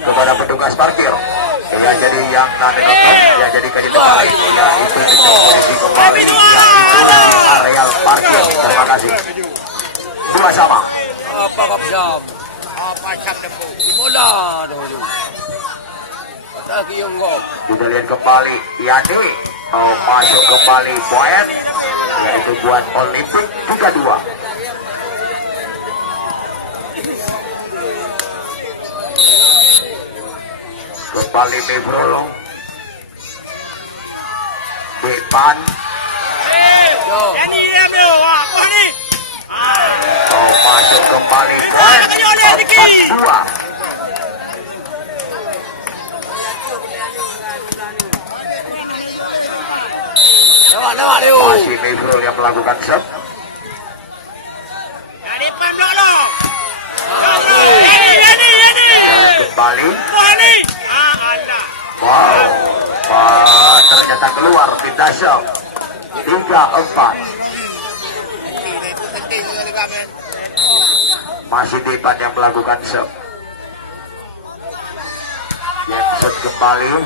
kepada petugas parkir. Ya, jadi yang nanti nonton, ya jadi kajian kembali, ya itu posisi kembali, ya itu di areal parkir. Terima kasih. 2 sama. Apa kapsam? Apa cap debu? Bola dulu. Lagi yang gol. Kita lihat kembali, Yani masuk kembali poin, yaitu buat Olimpik 32. Kembali Mebrol depan masuk kembali poin 42. Masih Mebrol yang melakukan serve. Kembali. Wow, ternyata keluar pindah shot 3-4. Masih Depan yang melakukan serve. Jensen kembali.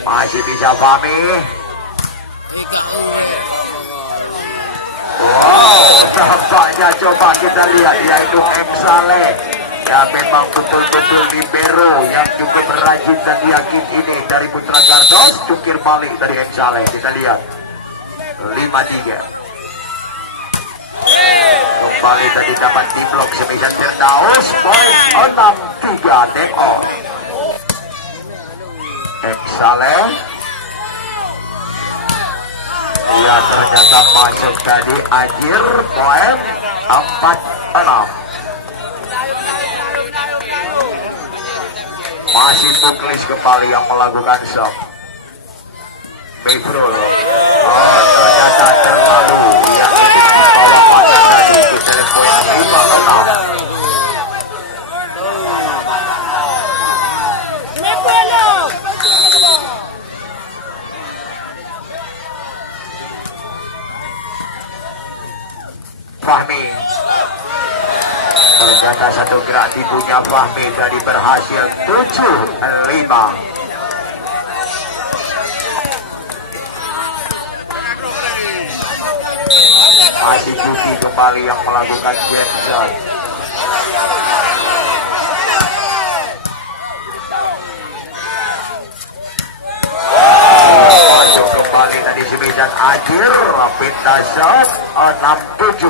Masih bisa Fahmi. Wow, tampaknya coba kita lihat, yaitu M. Saleh. Ya memang betul-betul libero yang cukup rajin dan yakin ini dari Putra Gardos. Cukir balik dari M. Saleh. Kita lihat 5-3. Kembali tadi dapat di blok Semisan Firdaus. Poin 6-3 take on. M. Saleh. Ya ternyata masuk tadi akhir poin 4-6. Masih Buklis kembali yang melakukan shot. Mebrol. Ternyata terlalu yang di bawah mata tadi itu poin 5-6. Fahmi. Ternyata satu gerak tipunya Fahmi tadi berhasil 7-5. Masih Juki kembali yang melakukan Jensen. Masuk kembali tadi Semisan akhir. Pindah shot 6-7.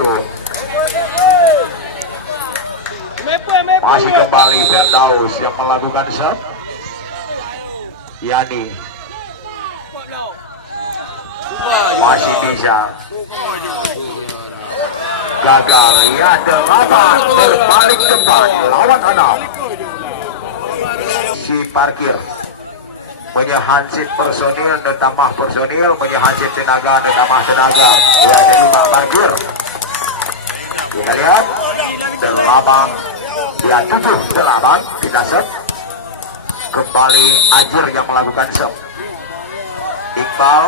Masih kembali Firdaus yang melakukan serve. Yani masih bisa. Gagal. Ya 8 berbalik depan lawan 6. Si parkir menyahansit personil dan tambah personil, menyahansit tenaga dan tambah tenaga. Ya jadi parkir. Kita lihat 8 ya 7-8 kita set. Kembali Anjir yang melakukan serve. Iqbal.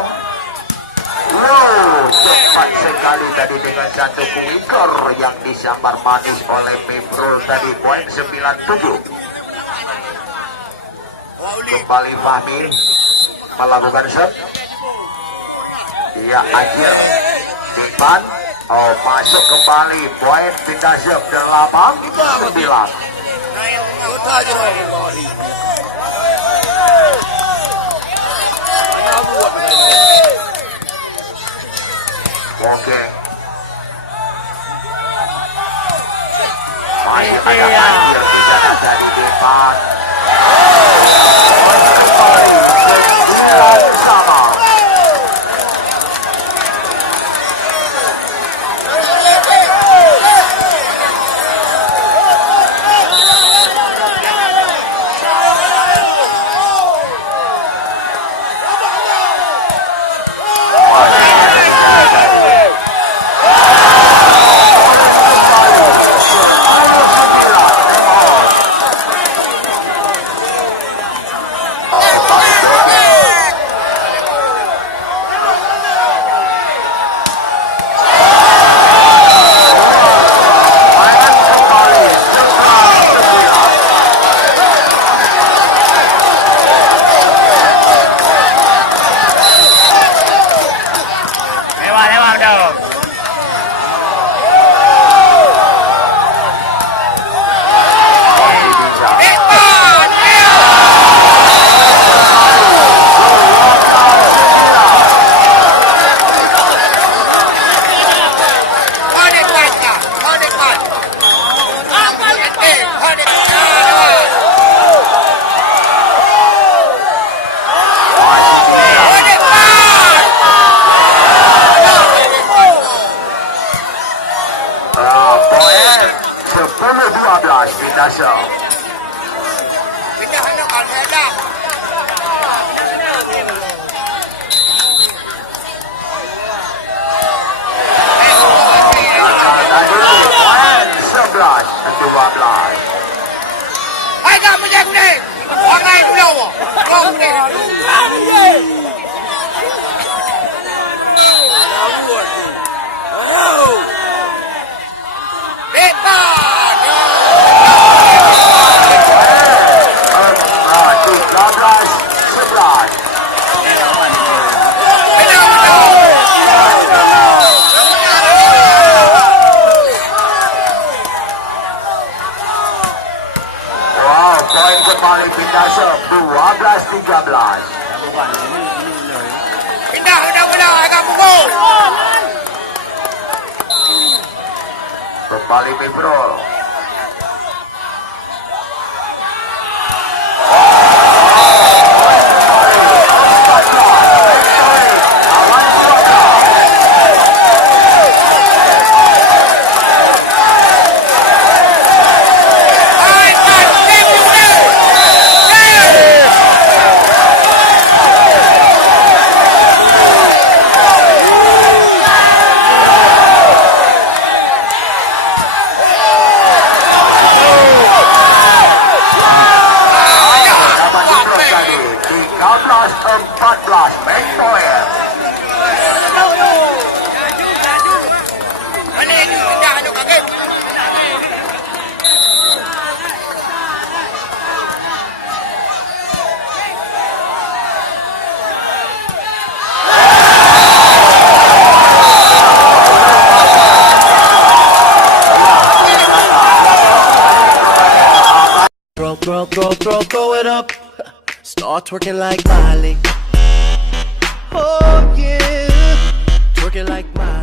Wow, cepat sekali tadi dengan satu kuikor yang disambar manis oleh Mebrol tadi. Poin 9-7. Kembali Fahmi melakukan serve. Ya Anjir Depan. Masuk kembali. Poin pindah serve 8-9. Oke. Masih ada Anjir di sana dari Depan. Sama. Lewat dong. Masih bisa. Poin 10-12 pindah show. Tadi poin 11-12. Hai kamu yang kuning. Pakai dulu. Kau kuning. Wow, poin kembali pindah show 12-13. Pindah bola agak pukul. Kembali Mibrol. Throw it up. Start twerking like Miley. Oh yeah, twerking like Miley.